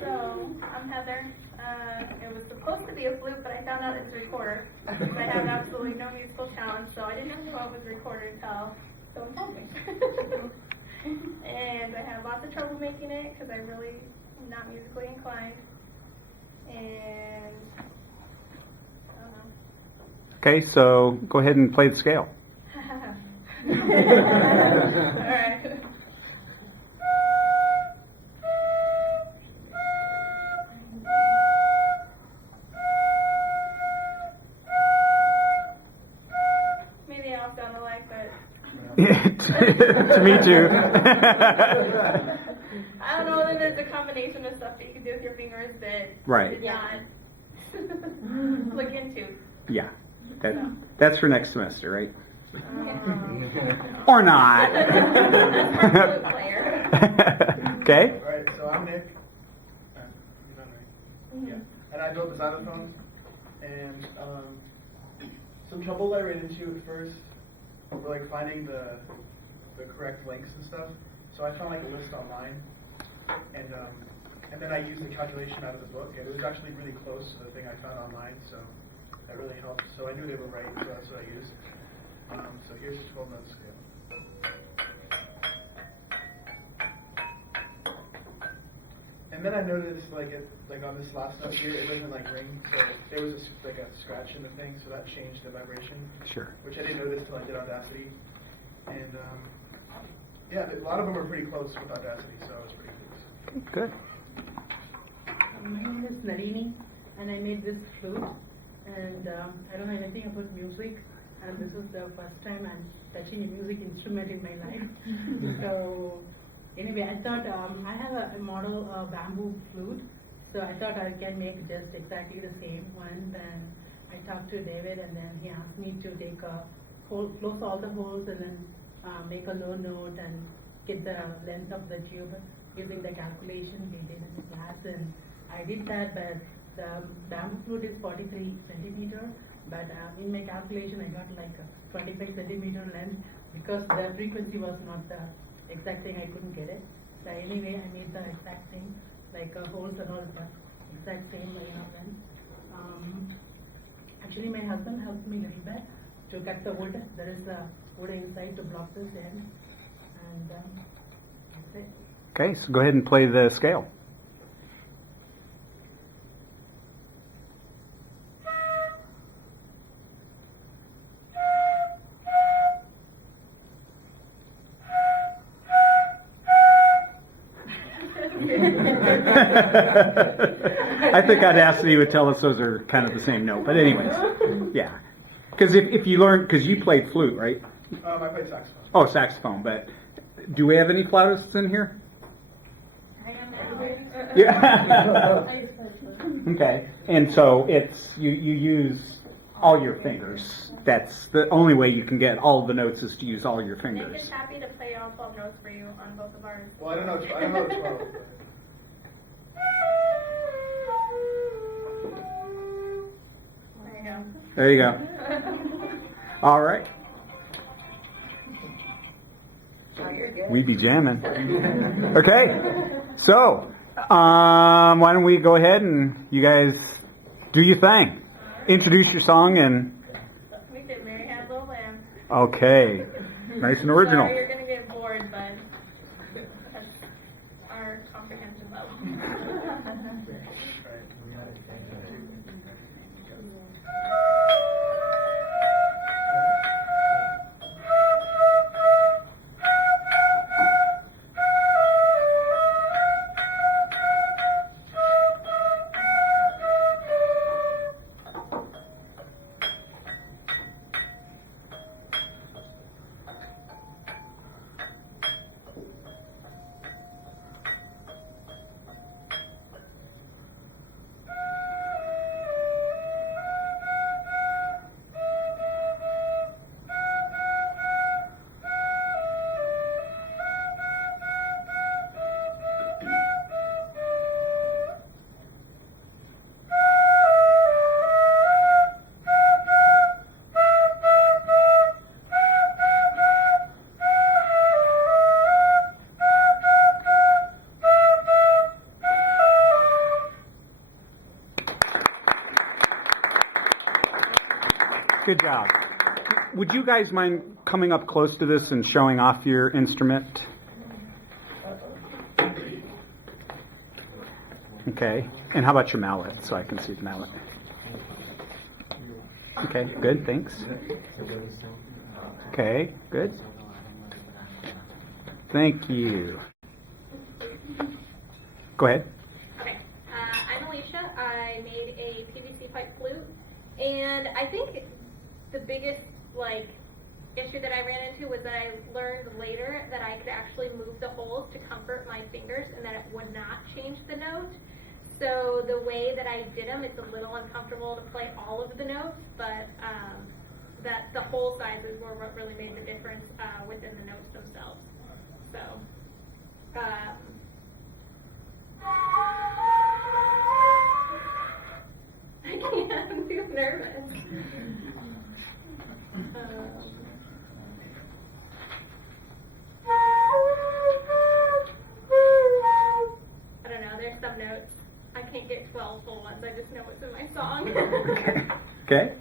So, I'm Heather. It was supposed to be a flute, but I found out it's a recorder. I have absolutely no musical talent, so I didn't know what was a recorder until someone told me. And I had lots of trouble making it because I really am not musically inclined. And I don't know. Okay, so go ahead and play the scale. All right. Maybe I'll sound alike, but To me too. I don't know. Then there's a combination of stuff that you can do with your fingers that Right. did not look into. Yeah, that's for next semester, right? Um, Or not. That's our flute player. Okay. Alright, so I'm Nick. You're not right. Yeah. And I built the xylophone. And some trouble I ran into at first were like finding the correct links and stuff. So I found like a list online. And then I used the calculation out of the book. And it was actually really close to the thing I found online. So that really helped. So I knew they were right. So that's what I used. So here's the 12-note scale. And then I noticed, like on this last note here, it doesn't like ring, so there was like a scratch in the thing, so that changed the vibration. Sure. Which I didn't notice until I did Audacity. And yeah, a lot of them were pretty close with Audacity, so I was pretty pleased. Good. My name is Nalini, and I made this flute. And I don't know anything about music, and this is the first time I'm touching a music instrument in my life. So anyway, I thought I have a model bamboo flute, so I thought I can make just exactly the same one. Then I talked to David, and then he asked me to take a hole, close all the holes, and then make a low note and get the length of the tube using the calculation we did in the class. And I did that, but the bamboo flute is 43 centimeter, but in my calculation I got like a 25 centimeter length because the frequency was not the exact thing. I couldn't get it. So anyway, I made the exact thing, like holes and all the exact same length. Actually, my husband helped me a little bit to cut the wood. There is a wood inside to block this end, and that's it. Okay, so go ahead and play the scale. I think Audacity would tell us those are kind of the same note, but anyways, yeah. Because if you learn, because you played flute, right? I played saxophone. Oh, saxophone, but do we have any flautists in here? Yeah. Okay, and so it's you use all your fingers. That's the only way you can get all the notes is to use all your Nick fingers. is happy to play all 12 notes for you on both of ours. Well, I don't know 12. There you go. There you go. All right. We be jamming. Okay. So, why don't we go ahead and you guys do your thing. Introduce your song and. We did Mary Had a Little Lamb. Okay. Nice and original. Sorry, you're going to get bored, but that's our comprehension level. Good job. Would you guys mind coming up close to this and showing off your instrument? Okay. And how about your mallet, so I can see the mallet? Okay, good, thanks. Okay, good. Thank you. Go ahead. Okay, I'm Alicia. I made a PVC pipe flute, and I think the biggest issue that I ran into was that I learned later that I could actually move the holes to comfort my fingers, and that it would not change the note. So the way that I did them, it's a little uncomfortable to play all of the notes, but that the hole sizes were what really made the difference within the notes themselves. So. I can't, I'm too nervous. I don't know, there's some notes. I can't get 12 full ones, I just know what's in my song. Okay.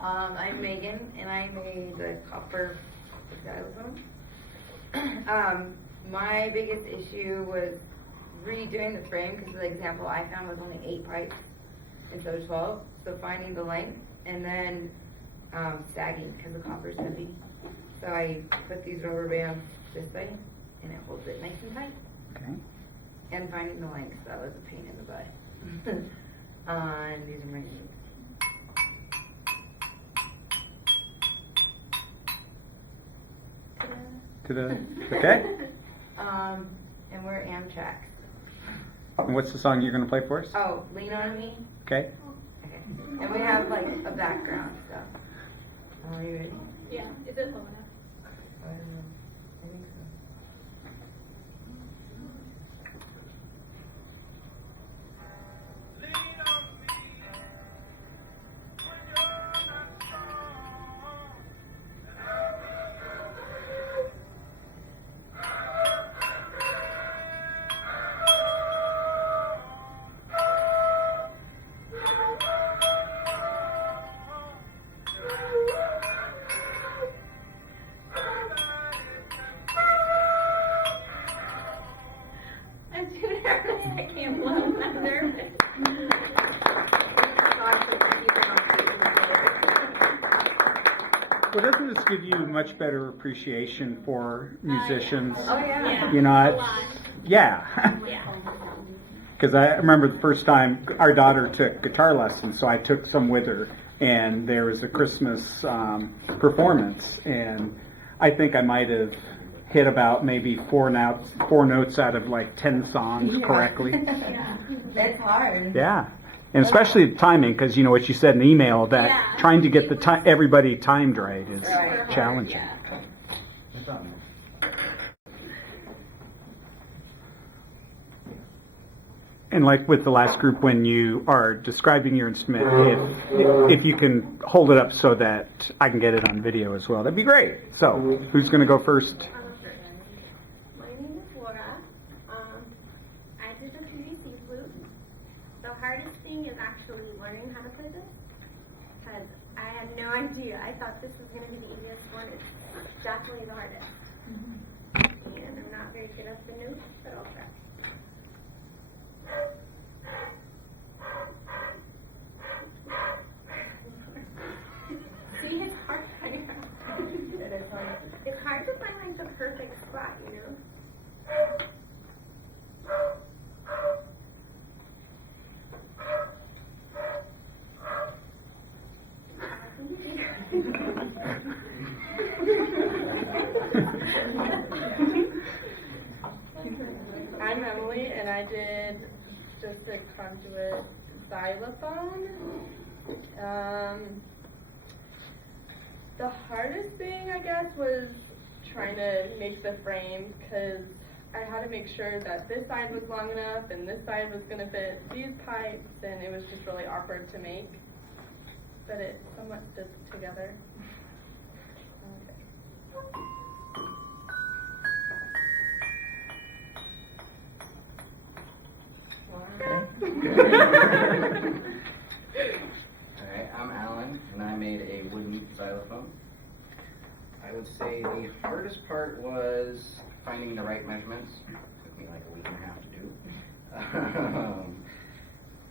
I'm Megan, and I made the copper xylophone. My biggest issue was redoing the frame because the example I found was only 8 pipes instead of 12. So finding the length and then sagging because the copper is heavy. So I put these rubber bands this way, and it holds it nice and tight. Okay. And finding the length, that was a pain in the butt. And these are my names. Okay. And we're Amtrak. And what's the song you're going to play for us? Oh, Lean on Me. Okay. Okay. And we have like a background stuff. Are you ready? Yeah, is it low enough? I don't know. I think so. I'm too nervous, I can't blow, I'm nervous. Well, doesn't this give you much better appreciation for musicians? Oh, yeah. You know, a it's, lot. yeah. Yeah. Because I remember the first time our daughter took guitar lessons, so I took some with her, and there was a Christmas performance, and I think I might have hit about maybe four notes out of like 10 songs correctly. It's hard. Yeah. And especially the timing, because you know what you said in the email, that Yeah. trying to get the everybody timed right is Right. challenging. And like with the last group, when you are describing your instrument, if you can hold it up so that I can get it on video as well, that'd be great. So, who's going to go first? My name is Laura. I did the PVC flute. The hardest thing is actually learning how to play this, because I had no idea. I thought this was going to be the easiest one. It's definitely the hardest. And I'm not very good at the notes, but I'll try. See, it's hard to find. It's hard to find like the perfect spot, you know. I'm Emily, and I did just a conduit xylophone. The hardest thing, I guess, was trying to make the frame, because I had to make sure that this side was long enough and this side was going to fit these pipes, and it was just really awkward to make, but it somewhat fits together. Alright, I'm Alan, and I made a xylophone. I would say the hardest part was finding the right measurements. Took me like a week and a half to do.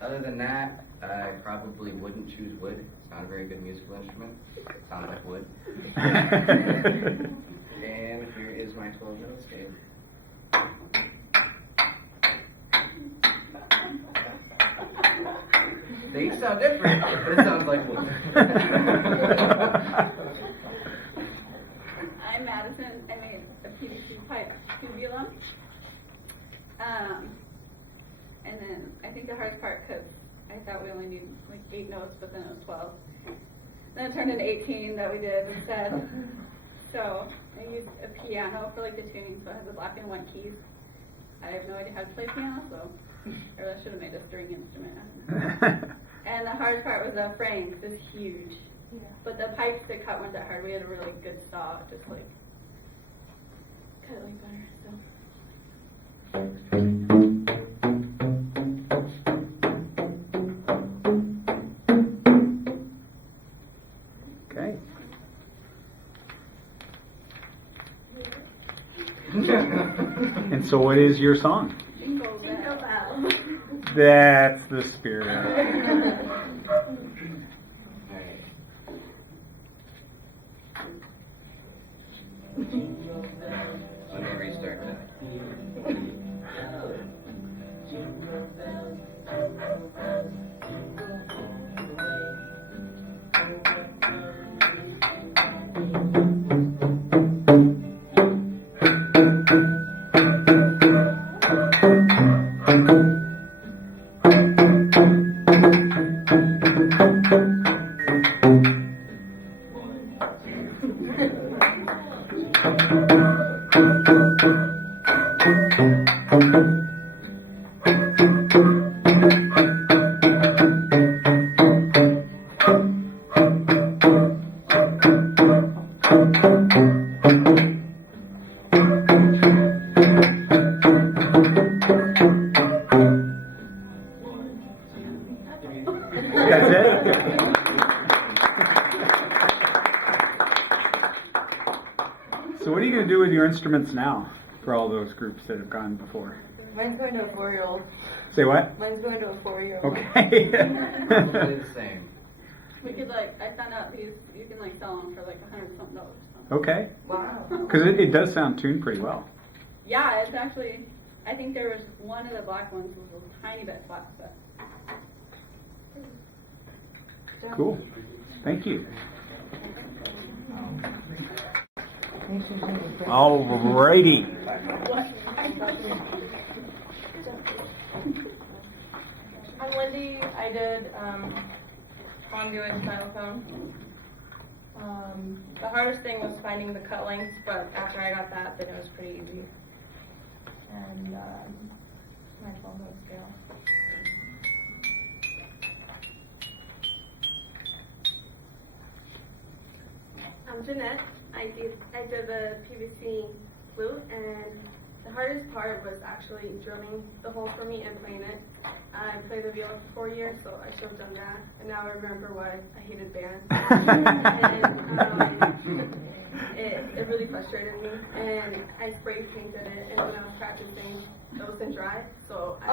Other than that, I probably wouldn't choose wood. It's not a very good musical instrument. It sounds like wood. And here is my 12-note scale. They sound different, but it sounds like wood. I'm Madison. I made a PVC pipe tubulum. And then I think the hardest part, because I thought we only needed like 8 notes, but then it was 12. Then it turned into 18 that we did instead. So I used a piano for like the tuning, so I had the black and white keys. I have no idea how to play piano, so or I should have made a string instrument. And the hardest part was the frame, 'cause it's huge. Yeah. But the pipes that cut weren't that hard. We had a really good saw, just like cut it like butter. So. Okay. And so what is your song? Jingle bells. That's the spirit. Let me restart that. That's it? So what are you going to do with your instruments now for all those groups that have gone before? Mine's going to a 4-year-old. Say what? Mine's going to a 4-year-old. Okay. Probably the same. We could like, I found out these, you can like sell them for like $100-something. Okay. Wow. Because it does sound tuned pretty well. Yeah, it's actually, I think there was one of the black ones was a tiny bit flat, but. Cool. Thank you. Alrighty. I'm Wendy. I did conduit xylophone. The hardest thing was finding the cut lengths, but after I got that, then it was pretty easy. And my 12-note scale. I'm Jeanette. I did the PVC flute, and the hardest part was actually drilling the hole for me and playing it. I played the viola for 4 years, so I should have done that. And now I remember why I hated band. And it really frustrated me. And I spray painted it, and when I was practicing, it wasn't dry, so it's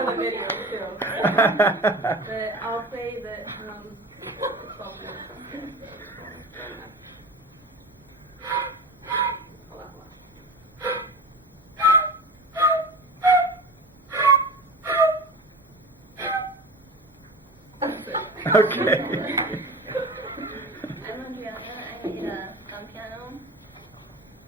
in the video too. But I'll play the 12 minutes. Okay. I'm Adriana. I made a thumb piano,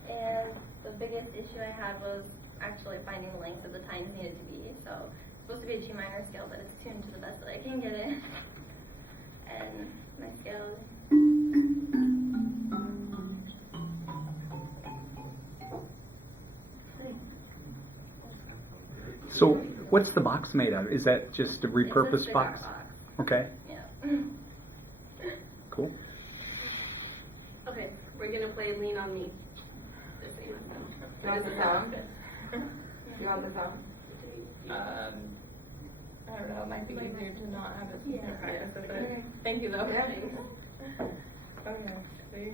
and the biggest issue I had was actually finding the length of the times needed to be. So it's supposed to be a G minor scale, but it's tuned to the best that I can get it. And my scale. So what's the box made out of? Is that just a It's repurposed a cigar box? box. Okay. Yeah. Cool. Okay, we're gonna play Lean on Me. You want the sound? You want the sound? I don't know. It might be easier to not have this Yeah. practice with it. Thank you though. Yeah. Okay, see?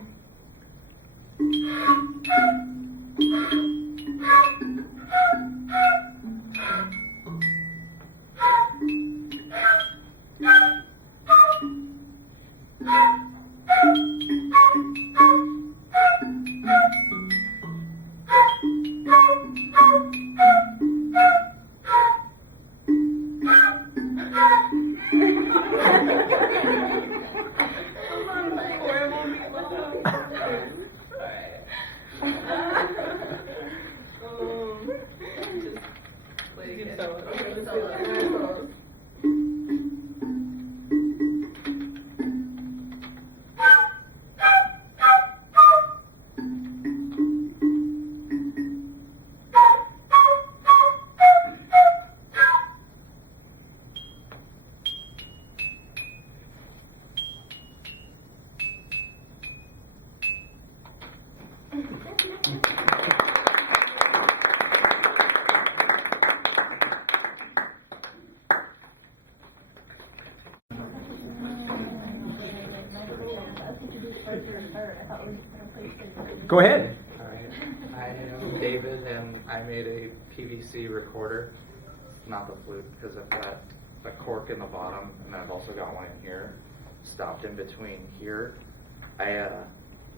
Go ahead. Alright, I am David and I made a PVC recorder, not the flute, because I've got a cork in the bottom and I've also got one in here, stopped in between here. I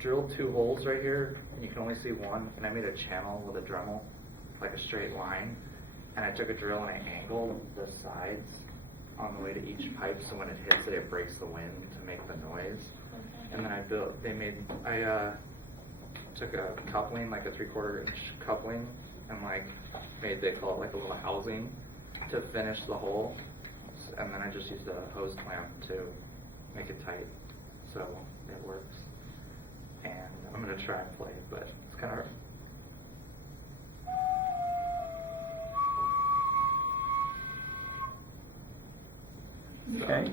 drilled 2 holes right here and you can only see one, and I made a channel with a Dremel, like a straight line, and I took a drill and I angled the sides on the way to each pipe so when it hits it, it breaks the wind to make the noise. And then I took a coupling, like a 3/4 inch coupling, and like they call it like a little housing to finish the hole. And then I just used a hose clamp to make it tight, so it works. And I'm gonna try and play it, but it's kind of hard. Okay.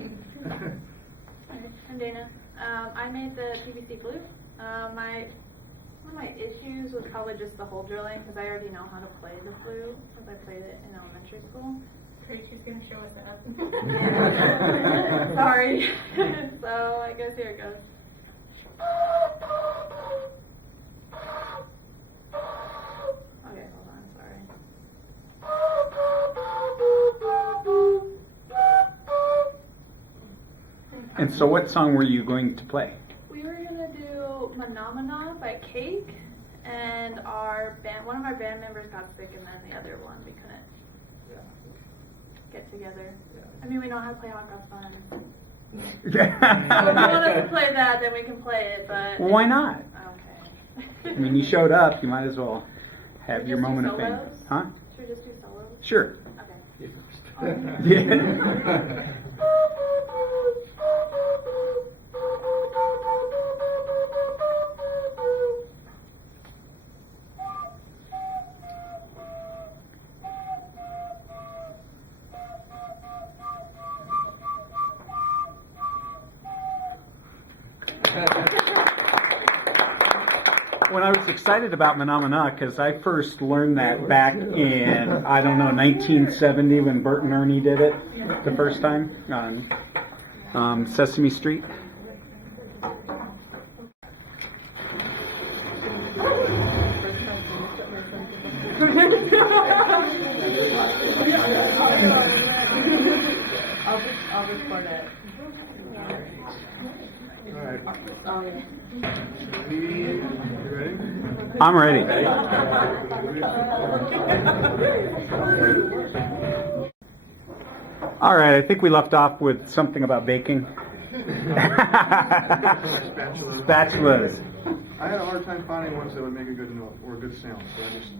I'm Dana. I made the PVC flute. One of my issues was probably just the hole drilling, because I already know how to play the flute because I played it in elementary school. She's gonna show us that. Sorry. So I guess here it goes. Okay, hold on. Sorry. And so what song were you going to play? We were gonna do Phenomena by Cake, and one of our band members got sick, and then the other one we couldn't get together. I mean, we know how to play Hot Cross Bun. So if you want us to play that, then we can play it, but... Well, why not? Okay. I mean, you showed up, you might as well have Should your we just moment do of fame. solos? Huh? Should we just do solos? Sure. Okay. Yeah. When I was excited about Phenomena, because I first learned that back in, I don't know, 1970 when Bert and Ernie did it the first time on Sesame Street. I'll record it. Alright. Oh, yeah. You ready? I'm ready. All right, I think we left off with something about baking. Spatulas. I had a hard time finding ones that would make a good note or a good sound, so these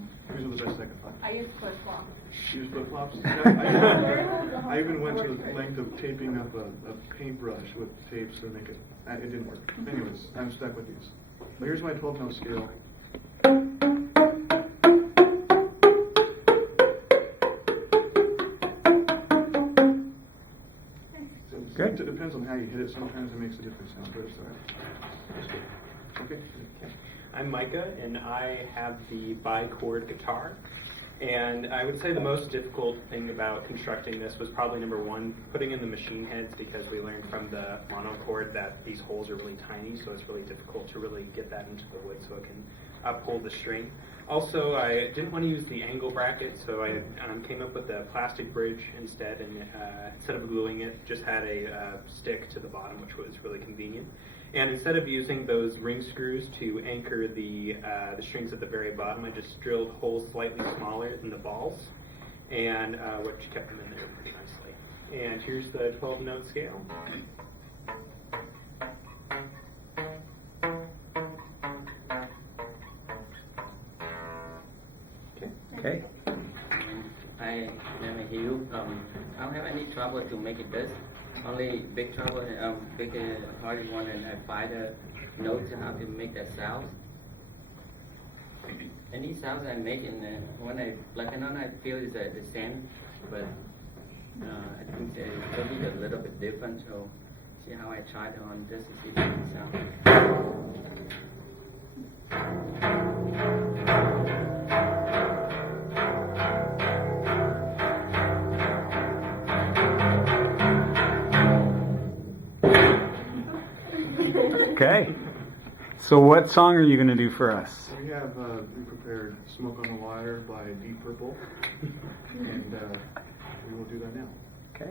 were the best I could find. I use flip flops. Use flip flops. I even went to the length of taping up a paintbrush with tapes to make it. It didn't work. Anyways, I'm stuck with these. But here's my 12-note scale. Good. It depends on how you hit it. Sometimes it makes a different sound, but it's all right. Okay. I'm Micah, and I have the bi-chord guitar. And I would say the most difficult thing about constructing this was probably number one, putting in the machine heads, because we learned from the monocord that these holes are really tiny, so it's really difficult to really get that into the wood so it can uphold the string. Also, I didn't want to use the angle bracket, so I came up with a plastic bridge instead, and instead of gluing it, just had a stick to the bottom, which was really convenient. And instead of using those ring screws to anchor the strings at the very bottom, I just drilled holes slightly smaller than the balls, and which kept them in there pretty nicely. And here's the 12-note scale. Okay. I am Hugh. I don't have any trouble to make it this. Only big trouble, hard one, and I find the notes how to make that sound. Any sound I make, and when I plug it on, I feel it's the same, but I think the cookie is a little bit different. So see how I tried on this to see the sound. Okay. So what song are you going to do for us? We have we prepared "Smoke on the Wire" by Deep Purple, and we will do that now. Okay.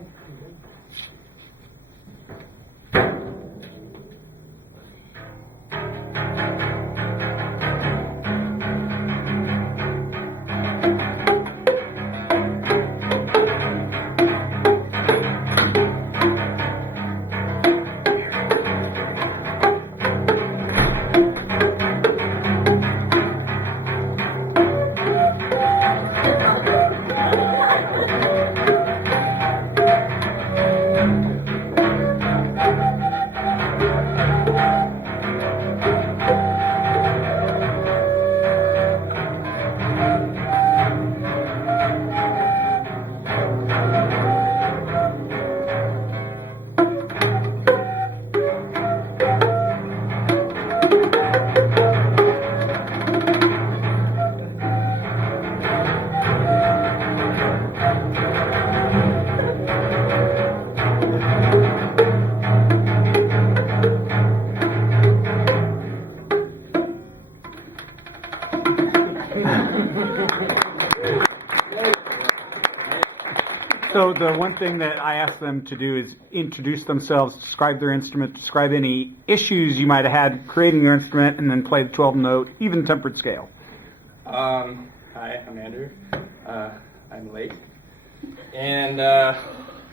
So the one thing that I ask them to do is introduce themselves, describe their instrument, describe any issues you might have had creating your instrument, and then play the 12-note, even tempered scale. Hi, I'm Andrew. I'm late. And,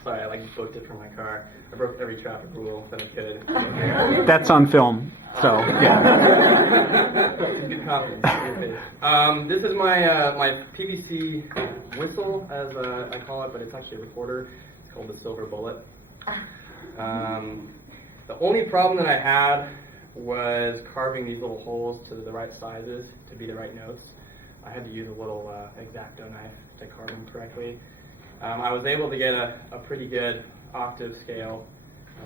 sorry, I booked it from my car. I broke every traffic rule that I could. That's on film, so yeah. Good confidence. This is my my PVC whistle, as I call it, but it's actually a recorder. It's called the Silver Bullet. The only problem that I had was carving these little holes to the right sizes to be the right notes. I had to use a little X-Acto knife to carve them correctly. I was able to get a pretty good octave scale.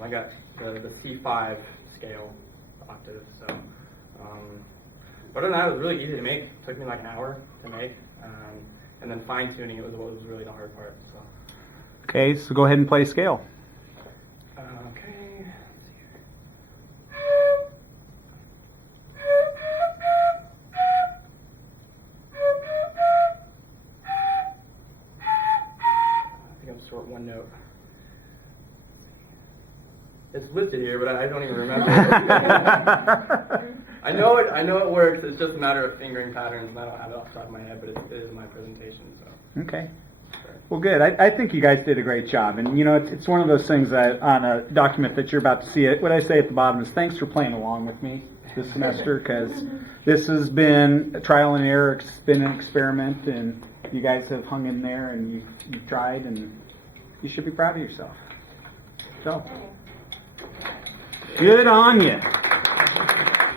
I got the C5 scale octave. So, but other than that, it was really easy to make. It took me like an hour to make, and then fine tuning it was what was really the hard part. So. Okay, so go ahead and play scale. Okay. I think I'm short one note. It's listed here, but I don't even remember. I know it works. It's just a matter of fingering patterns, and I don't have it off the top of my head, but it is in my presentation. So. Okay. Well, good. I think you guys did a great job, and you know it's one of those things that on a document that you're about to see. What I say at the bottom is thanks for playing along with me this semester, because this has been a trial and error. It's been an experiment, and you guys have hung in there, and you've tried, and you should be proud of yourself. So. Good on you.